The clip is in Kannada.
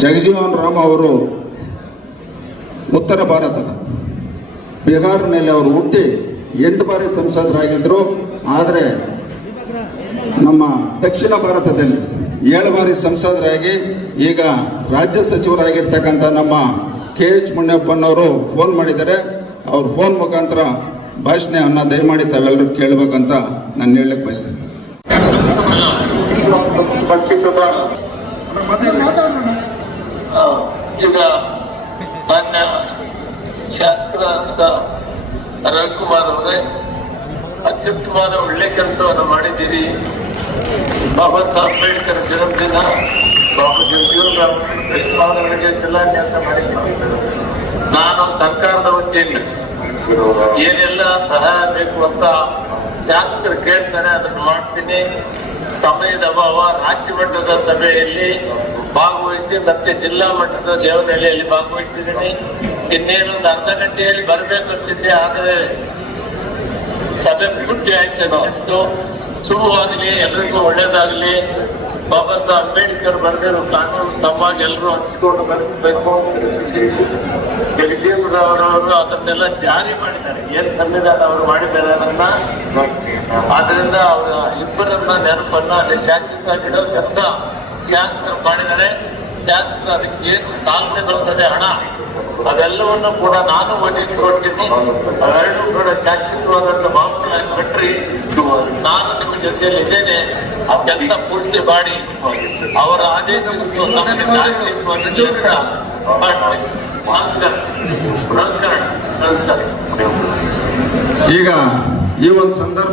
ಜಗಜೀವನ್ ರಾಮ್ ಅವರು ಉತ್ತರ ಭಾರತದ ಬಿಹಾರ್ನಲ್ಲಿ ಅವರು ಹುಟ್ಟಿ ಎಂಟು ಬಾರಿ ಸಂಸದರಾಗಿದ್ದರು ಆದರೆ ನಮ್ಮ ದಕ್ಷಿಣ ಭಾರತದಲ್ಲಿ ಏಳು ಬಾರಿ ಸಂಸದರಾಗಿ ಈಗ ರಾಜ್ಯ ಸಚಿವರಾಗಿರ್ತಕ್ಕಂಥ ನಮ್ಮ ಕೆ ಎಚ್ ಮುನಿಯಪ್ಪನವರು ಫೋನ್ ಮಾಡಿದ್ದಾರೆ ಅವ್ರ ಫೋನ್ ಮುಖಾಂತರ ಭಾಷಣವನ್ನು ದಯಮಾಡಿ ತಾವೆಲ್ಲರೂ ಕೇಳಬೇಕಂತ ನಾನು ಹೇಳಕ್ಕೆ ಬಯಸ್ತೇನೆ ಈಗ ಮಾನ್ಯ ಶಾಸಕರಾದ ರವಿಕುಮಾರ್ ಅವರೇ. ಅತ್ಯುತ್ತಮವಾದ ಒಳ್ಳೆ ಕೆಲಸವನ್ನು ಮಾಡಿದ್ದೀರಿ. ಬಾಬಾ ಸಾಹೇಬ್ ಅಂಬೇಡ್ಕರ್ ಜನ್ಮದಿನ. ಬಾಬಾ ಜಗಜೀವನ್ ಅವರಿಗೆ ಶಿಲಾನ್ಯಾಸ ಮಾಡಿದ್ದೀನಿ ನಾನು ಸರ್ಕಾರದ ವತಿಯಿಂದ ಏನೆಲ್ಲ ಸಹಾಯ ಬೇಕು ಅಂತ ಶಾಸಕರು ಕೇಳ್ತಾರೆ, ಅದನ್ನು ಮಾಡ್ತೀನಿ. ಸಮಯದ ಅಭಾವ ರಾಜ್ಯ ಮಟ್ಟದ ಸಭೆಯಲ್ಲಿ ಭಾಗವಹಿಸಿ ಮತ್ತೆ ಜಿಲ್ಲಾ ಮಟ್ಟದ ದೇವನಹಳ್ಳಿಯಲ್ಲಿ ಭಾಗವಹಿಸಿದ್ದೀನಿ. ಇನ್ನೇನೊಂದು ಅರ್ಧ ಗಂಟೆಯಲ್ಲಿ ಅಂತಿದ್ದೆ, ಆದರೆ ಸಭೆ ಪೂರ್ತಿ ಆಯ್ತೇನೋ ಅಷ್ಟು. ಶುಭವಾಗಲಿ ಎಲ್ರಿಗೂ ಒಳ್ಳೇದಾಗಲಿ. ಬಾಬಾ ಸಾಹೇಬ್ ಅಂಬೇಡ್ಕರ್ ಬರೆದಿರೋ ಕಾನೂನು ಸಮಾಜ ಎಲ್ಲರೂ ಹಂಚ್ಕೊಂಡು ಬರಬೇಕು ಜಗಜೀವನರವರು ಅದನ್ನೆಲ್ಲ ಜಾರಿ ಮಾಡಿದ್ದಾರೆ. ಏನ್ ಸಂವಿಧಾನ ಅವರು ಮಾಡಿದ್ದಾರೆ ಅದನ್ನ ಆದ್ರಿಂದ ಅವರ ಇಬ್ಬರನ್ನ ನೆನಪನ್ನ ಅಲ್ಲಿ ಶಾಸಕರಾಗಿಡೋ ಕೆಲಸ ಶಾಸಕರು ಮಾಡಿದ್ದಾರೆ. ಶಾಸಕರು ಅದಕ್ಕೆ ಏನು ಸಾಧನೆ ಬರ್ತದೆ ಹಣ ಅದೆಲ್ಲವನ್ನು ಕೂಡ ನಾನು ಒದಗಿಸಿಕೊಡ್ತೀನಿ ಅವೆರಡೂ ಕೂಡ ಶಾಸಕವಾದಂತ ಮಾಮೂಲಾಗಿ ಬಿಟ್ರಿ. ನಾನು ಜೊತೆಯಲ್ಲಿ ಇದ್ದೇನೆ ಆ ಪೂರ್ತಿ ಮಾಡಿ ಅವರ ಆದೇಶ ಈಗ ಈ ಒಂದು ಸಂದರ್ಭದಲ್ಲಿ